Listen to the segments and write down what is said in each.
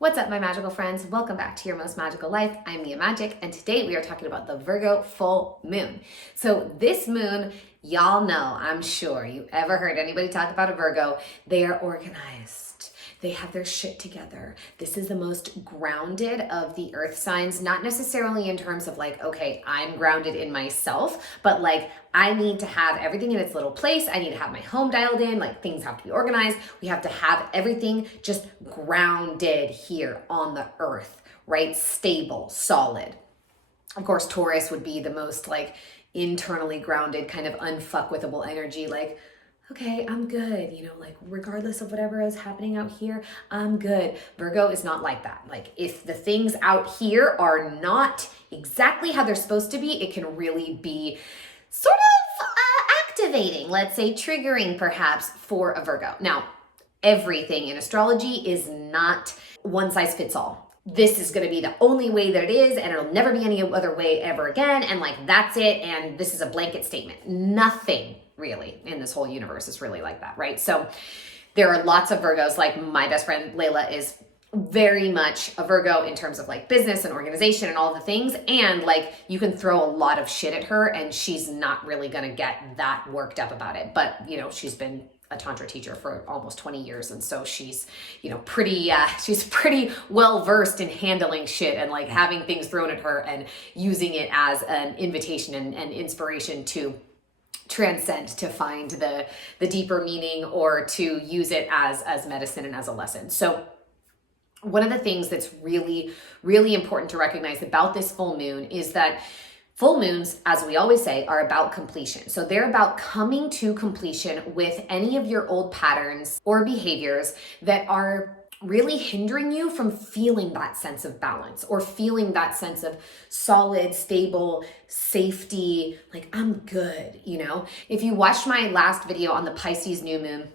What's up, my magical friends? Welcome back to Your Most Magical Life. I'm Mia Magic, and today we are talking about the Virgo full moon. So this moon, y'all know, I'm sure you ever heard anybody talk about a Virgo, they are organized. They have their shit together. This is the most grounded of the earth signs, not necessarily in terms of like, okay, I'm grounded in myself, but like I need to have everything in its little place. I need to have my home dialed in, like things have to be organized. We have to have everything just grounded here on the earth, right? Stable, solid. Of course, Taurus would be the most like internally grounded, kind of unfuckwithable energy, like, okay, I'm good, like regardless of whatever is happening out here, I'm good. Virgo is not like that. Like if the things out here are not exactly how they're supposed to be, it can really be sort of activating, let's say triggering perhaps for a Virgo. Now, everything in astrology is not one size fits all. This is going to be the only way that it is, and it'll never be any other way ever again, and like that's it, and this is a blanket statement. Nothing really in this whole universe is really like that, right? So there are lots of Virgos, like my best friend Layla is very much a Virgo in terms of like business and organization and all the things, and like you can throw a lot of shit at her and she's not really going to get that worked up about it. But she's been a tantra teacher for almost 20 years, and so she's she's pretty well versed in handling shit and like having things thrown at her and using it as an invitation and inspiration to transcend, to find the deeper meaning, or to use it as medicine and as a lesson. So one of the things that's really, really important to recognize about this full moon is that full moons, as we always say, are about completion. So they're about coming to completion with any of your old patterns or behaviors that are really hindering you from feeling that sense of balance or feeling that sense of solid, stable, safety, like I'm good, If you watched my last video on the Pisces new moon,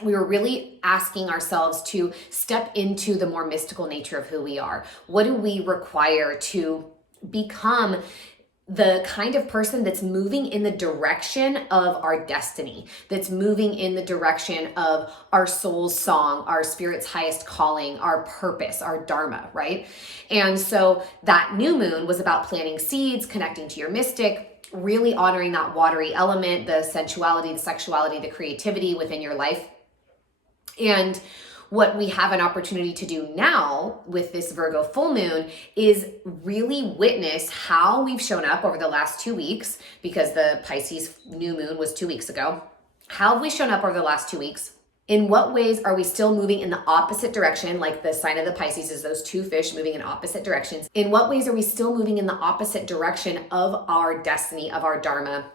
we were really asking ourselves to step into the more mystical nature of who we are. What do we require to become the kind of person that's moving in the direction of our destiny, that's moving in the direction of our soul's song, our spirit's highest calling, our purpose, our dharma, right? And so that new moon was about planting seeds, connecting to your mystic, really honoring that watery element, the sensuality, the sexuality, the creativity within your life. And what we have an opportunity to do now with this Virgo full moon is really witness how we've shown up over the last 2 weeks, because the Pisces new moon was 2 weeks ago. How have we shown up over the last 2 weeks? In what ways are we still moving in the opposite direction? Like the sign of the Pisces is those two fish moving in opposite directions. In what ways are we still moving in the opposite direction of our destiny, of our dharma,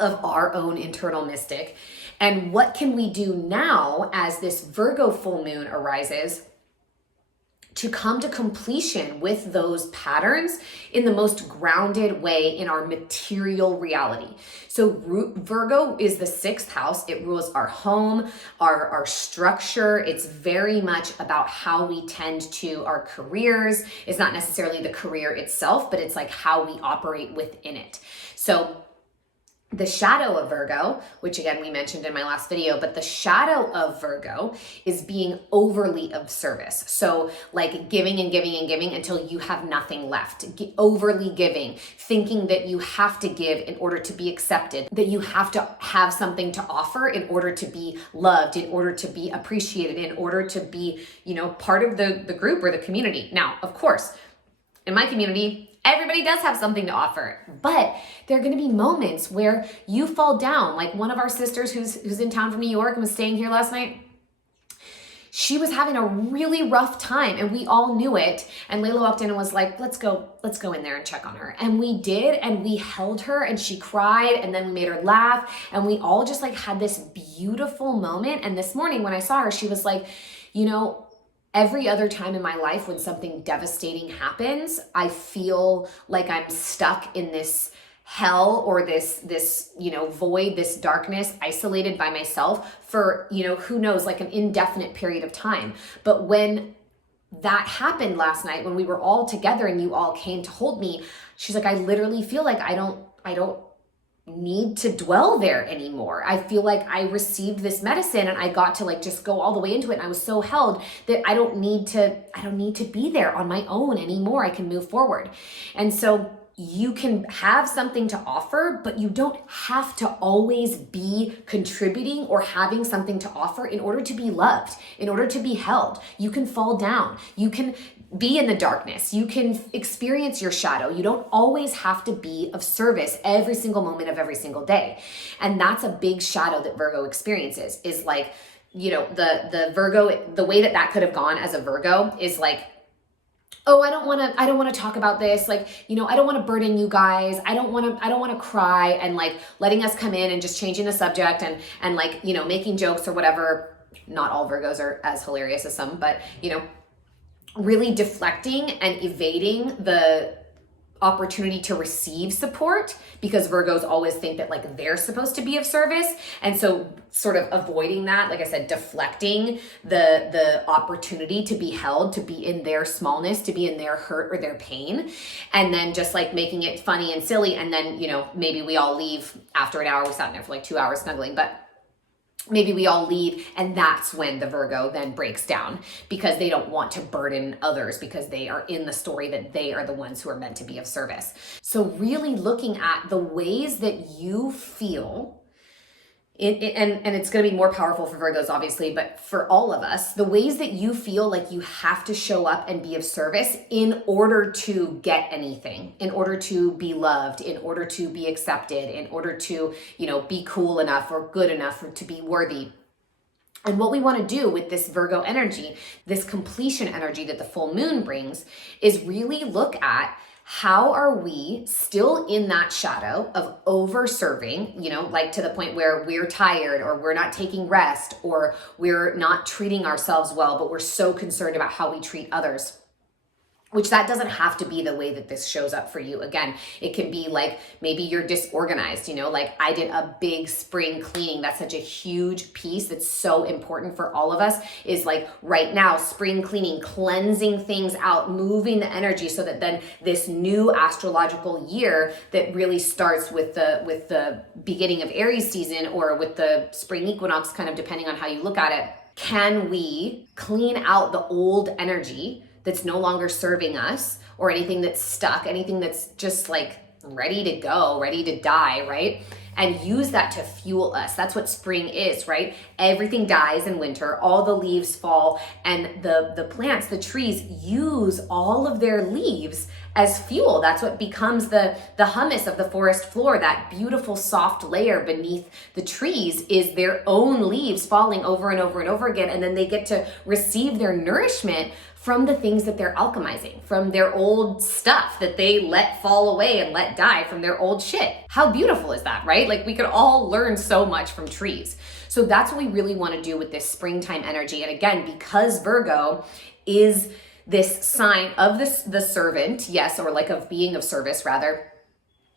of our own internal mystic? And what can we do now as this Virgo full moon arises to come to completion with those patterns in the most grounded way in our material reality? So Virgo is the 6th house. It rules our home, our structure. It's very much about how we tend to our careers. It's not necessarily the career itself, but it's like how we operate within it. So the shadow of Virgo, which again, we mentioned in my last video, but the shadow of Virgo is being overly of service. So like giving and giving and giving until you have nothing left. Overly giving, thinking that you have to give in order to be accepted, that you have to have something to offer in order to be loved, in order to be appreciated, in order to be, part of the group or the community. Now, of course, in my community, everybody does have something to offer, but there are going to be moments where you fall down. Like one of our sisters who's in town from New York and was staying here last night, she was having a really rough time and we all knew it. And Layla walked in and was like, let's go in there and check on her. And we did, and we held her and she cried, and then we made her laugh, and we all just like had this beautiful moment. And this morning when I saw her, she was like, every other time in my life when something devastating happens, I feel like I'm stuck in this hell or this void, this darkness, isolated by myself for, who knows, like an indefinite period of time. But when that happened last night, when we were all together and you all came to hold me, she's like, I literally feel like I don't need to dwell there anymore. I feel like I received this medicine and I got to like just go all the way into it, and I was so held that I don't need to be there on my own anymore. I can move forward. And so you can have something to offer, but you don't have to always be contributing or having something to offer in order to be loved, in order to be held. You can fall down. You can be in the darkness. You can experience your shadow. You don't always have to be of service every single moment of every single day. And that's a big shadow that Virgo experiences, is like, you know, the Virgo, the way that could have gone as a Virgo is like, oh, I don't want to talk about this. Like, you know, I don't want to burden you guys. I don't want to cry, and like letting us come in and just changing the subject and like, you know, making jokes or whatever. Not all Virgos are as hilarious as some, but you know, really deflecting and evading the opportunity to receive support, because Virgos always think that like they're supposed to be of service. And so sort of avoiding that, like I said, deflecting the opportunity to be held, to be in their smallness, to be in their hurt or their pain, and then just like making it funny and silly. And then, you know, maybe we all leave after an hour. We sat in there for like 2 hours snuggling, but maybe we all leave, and that's when the Virgo then breaks down, because they don't want to burden others, because they are in the story that they are the ones who are meant to be of service. So really looking at the ways that you feel, and it's going to be more powerful for Virgos, obviously, but for all of us, the ways that you feel like you have to show up and be of service in order to get anything, in order to be loved, in order to be accepted, in order to, you know, be cool enough or good enough or to be worthy. And what we want to do with this Virgo energy, this completion energy that the full moon brings, is really look at how are we still in that shadow of over-serving, you know, like to the point where we're tired or we're not taking rest or we're not treating ourselves well, but we're so concerned about how we treat others. Which that doesn't have to be the way that this shows up for you. Again, it can be like maybe you're disorganized, you know, like I did a big spring cleaning. That's such a huge piece that's so important for all of us, is like right now, spring cleaning, cleansing things out, moving the energy so that then this new astrological year that really starts with the beginning of Aries season, or with the spring equinox, kind of depending on how you look at it, can we clean out the old energy that's no longer serving us, or anything that's stuck, anything that's just like ready to go, ready to die, right? And use that to fuel us. That's what spring is, right? Everything dies in winter, all the leaves fall, and the plants, the trees, use all of their leaves as fuel. That's what becomes the humus of the forest floor. That beautiful soft layer beneath the trees is their own leaves falling over and over and over again, and then they get to receive their nourishment from the things that they're alchemizing, from their old stuff that they let fall away and let die, from their old shit. How beautiful is that, right? Like we could all learn so much from trees. So that's what we really want to do with this springtime energy. And again, because Virgo is this sign of the servant, yes, or like of being of service rather,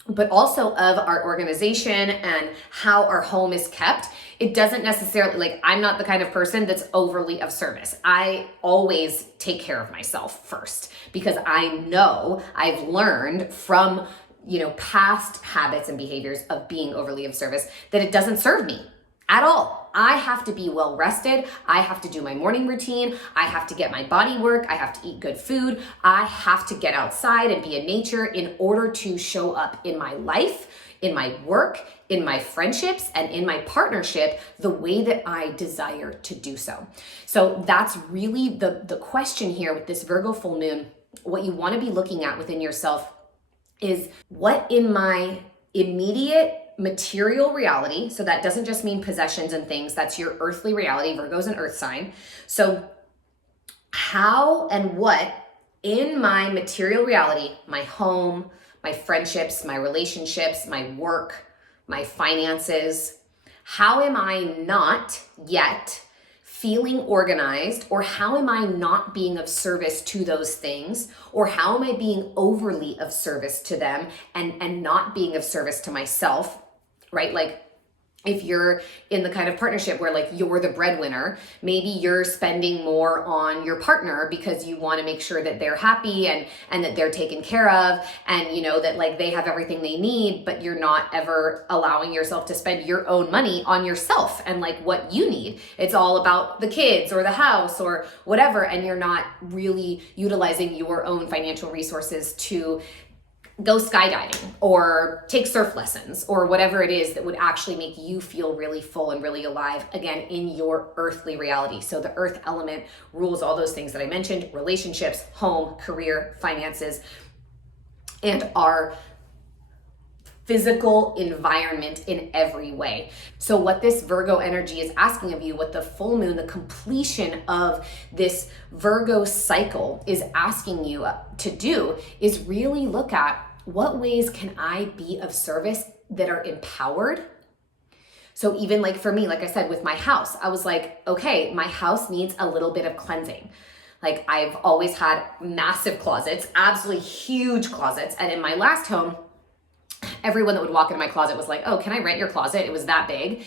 but also of our organization and how our home is kept. It doesn't necessarily, like, I'm not the kind of person that's overly of service. I always take care of myself first, because I know I've learned from, you know, past habits and behaviors of being overly of service that it doesn't serve me at all. I have to be well rested. I have to do my morning routine. I have to get my body work. I have to eat good food. I have to get outside and be in nature in order to show up in my life, in my work, in my friendships, and in my partnership the way that I desire to do so. So that's really the question here with this Virgo full moon. What you want to be looking at within yourself is what in my immediate material reality, so that doesn't just mean possessions and things, that's your earthly reality. Virgo's an earth sign. So how and what in my material reality, my home, my friendships, my relationships, my work, my finances, how am I not yet feeling organized, or how am I not being of service to those things, or how am I being overly of service to them and not being of service to myself, right? Like If you're in the kind of partnership where like you're the breadwinner, maybe you're spending more on your partner because you want to make sure that they're happy and that they're taken care of, and you know that like they have everything they need, but you're not ever allowing yourself to spend your own money on yourself and like what you need. It's all about the kids or the house or whatever, and you're not really utilizing your own financial resources to go skydiving or take surf lessons or whatever it is that would actually make you feel really full and really alive, again, in your earthly reality. So the earth element rules all those things that I mentioned: relationships, home, career, finances, and our physical environment in every way. So what this Virgo energy is asking of you, what the full moon, the completion of this Virgo cycle is asking you to do, is really look at what ways can I be of service that are empowered. So even like for me, like I said, with my house, I was like, okay, my house needs a little bit of cleansing. Like I've always had massive closets, absolutely huge closets. And in my last home, everyone that would walk into my closet was like, oh, can I rent your closet? It was that big.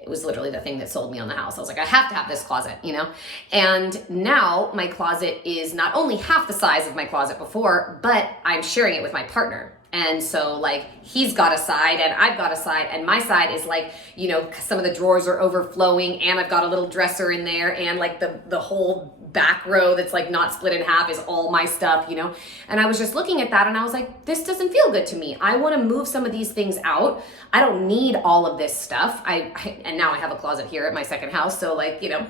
It was literally the thing that sold me on the house. I was like, I have to have this closet, you know? And now my closet is not only half the size of my closet before, but I'm sharing it with my partner. And so like he's got a side and I've got a side, and my side is like, you know, some of the drawers are overflowing and I've got a little dresser in there, and like the whole back row that's like not split in half is all my stuff, you know? And I was just looking at that and I was like, this doesn't feel good to me. I want to move some of these things out. I don't need all of this stuff. And now I have a closet here at my second house. So like, you know,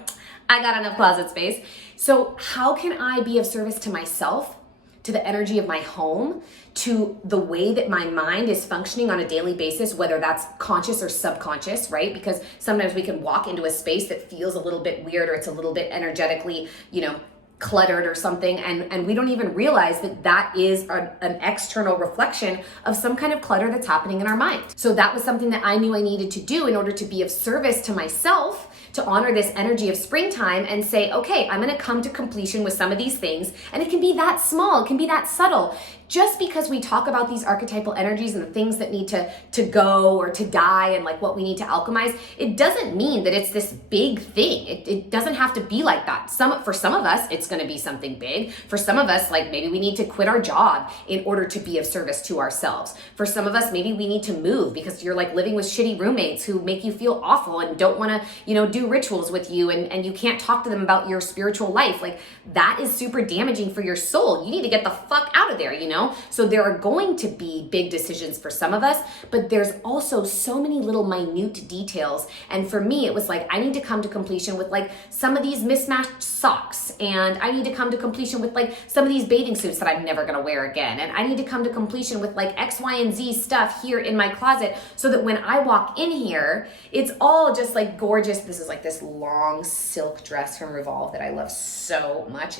I got enough closet space. So how can I be of service to myself, to the energy of my home, to the way that my mind is functioning on a daily basis, whether that's conscious or subconscious, right? Because sometimes we can walk into a space that feels a little bit weird, or it's a little bit energetically, you know, cluttered or something, and we don't even realize that that is an external reflection of some kind of clutter that's happening in our mind. So that was something that I knew I needed to do in order to be of service to myself, to honor this energy of springtime and say, okay, I'm gonna come to completion with some of these things. And it can be that small, it can be that subtle. Just because we talk about these archetypal energies and the things that need to go or to die and like what we need to alchemize, it doesn't mean that it's this big thing. It doesn't have to be like that. For some of us, it's gonna be something big. For some of us, like maybe we need to quit our job in order to be of service to ourselves. For some of us, maybe we need to move because you're like living with shitty roommates who make you feel awful and don't wanna, you know, do rituals with you, and you can't talk to them about your spiritual life. Like that is super damaging for your soul. You need to get the fuck out of there, you know? So there are going to be big decisions for some of us, but there's also so many little minute details. And for me, it was like, I need to come to completion with like some of these mismatched socks, and I need to come to completion with like some of these bathing suits that I'm never gonna wear again. And I need to come to completion with like X, Y, and Z stuff here in my closet so that when I walk in here, it's all just like gorgeous. This is like this long silk dress from Revolve that I love so much.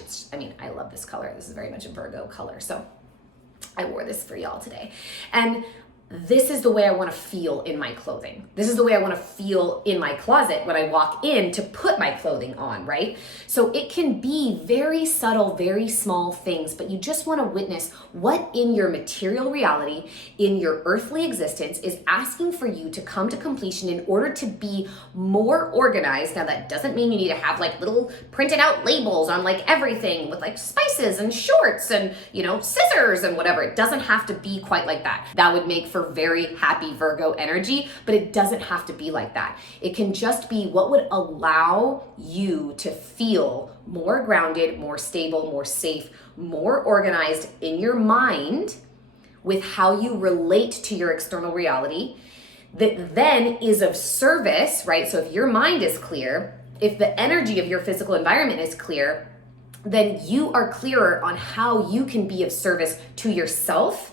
I love this color. This is very much a Virgo color. So I wore this for y'all today. And this is the way I want to feel in my clothing. This is the way I want to feel in my closet when I walk in to put my clothing on, right? So it can be very subtle, very small things, but you just want to witness what in your material reality, in your earthly existence, is asking for you to come to completion in order to be more organized. Now, that doesn't mean you need to have like little printed out labels on like everything with like spices and shorts and, you know, scissors and whatever. It doesn't have to be quite like that. That would make for very happy Virgo energy, but it doesn't have to be like that. It can just be what would allow you to feel more grounded, more stable, more safe, more organized in your mind with how you relate to your external reality, that then is of service, right? So if your mind is clear, if the energy of your physical environment is clear, then you are clearer on how you can be of service to yourself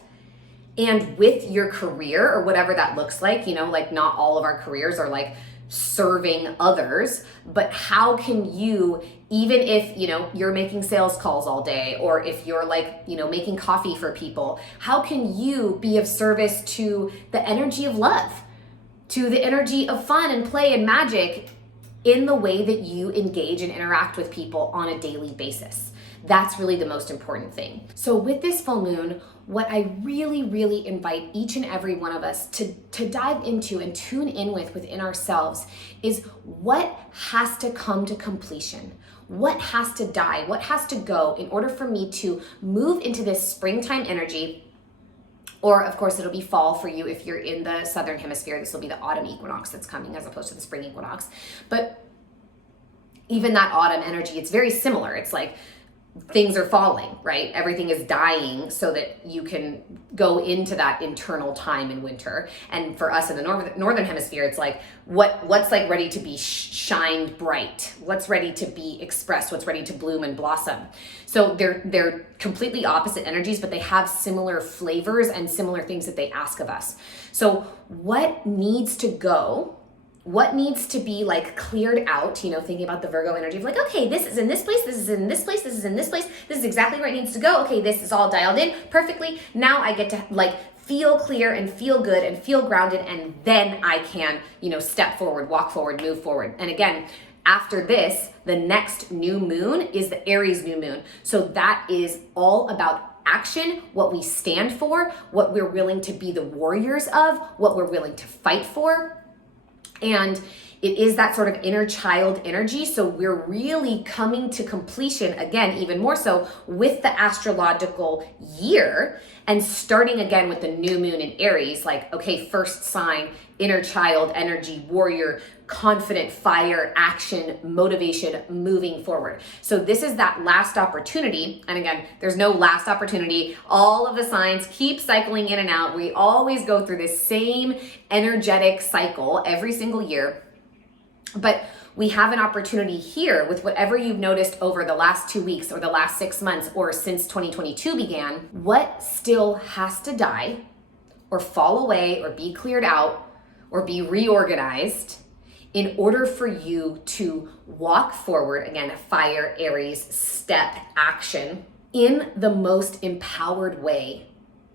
and with your career, or whatever that looks like. You know, like not all of our careers are like serving others, but how can you, even if, you know, you're making sales calls all day, or if you're like, you know, making coffee for people, how can you be of service to the energy of love, to the energy of fun and play and magic in the way that you engage and interact with people on a daily basis? That's really the most important thing. So with this full moon, what I really, really invite each and every one of us to dive into and tune in within ourselves is what has to come to completion. What has to die? What has to go in order for me to move into this springtime energy? Or of course, it'll be fall for you if you're in the southern hemisphere. This will be the autumn equinox that's coming as opposed to the spring equinox. But even that autumn energy, it's very similar. It's like things are falling, right? Everything is dying so that you can go into that internal time in winter. And for us in the northern hemisphere, it's like what's like ready to be shined bright, what's ready to be expressed, what's ready to bloom and blossom. So they're completely opposite energies, but they have similar flavors and similar things that they ask of us. So what needs to go? What needs to be like cleared out, you know, thinking about the Virgo energy of like, okay, this is in this place, this is in this place, this is in this place, this is exactly where it needs to go. Okay, this is all dialed in perfectly. Now I get to like feel clear and feel good and feel grounded, and then I can, you know, step forward, walk forward, move forward. And again, after this, the next new moon is the Aries New Moon. So that is all about action, what we stand for, what we're willing to be the warriors of, what we're willing to fight for. And it is that sort of inner child energy. So we're really coming to completion, again, even more so with the astrological year, and starting again with the new moon in Aries, like, okay, first sign, inner child energy, warrior, confident, fire, action, motivation, moving forward. So this is that last opportunity. And again, there's no last opportunity. All of the signs keep cycling in and out. We always go through this same energetic cycle every single year. But we have an opportunity here with whatever you've noticed over the last 2 weeks or the last 6 months or since 2022 began. What still has to die or fall away or be cleared out or be reorganized in order for you to walk forward, again, fire, Aries, step, action, in the most empowered way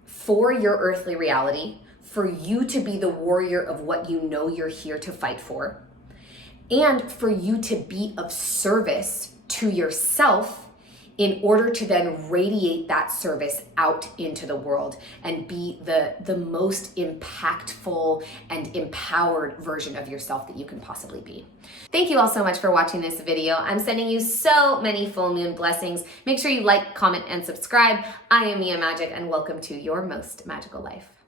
for your earthly reality, for you to be the warrior of what you know you're here to fight for, and for you to be of service to yourself in order to then radiate that service out into the world and be the most impactful and empowered version of yourself that you can possibly be. Thank you all so much for watching this video. I'm sending you so many full moon blessings. Make sure you like, comment, and subscribe. I am Mia Magic, and welcome to your most magical life.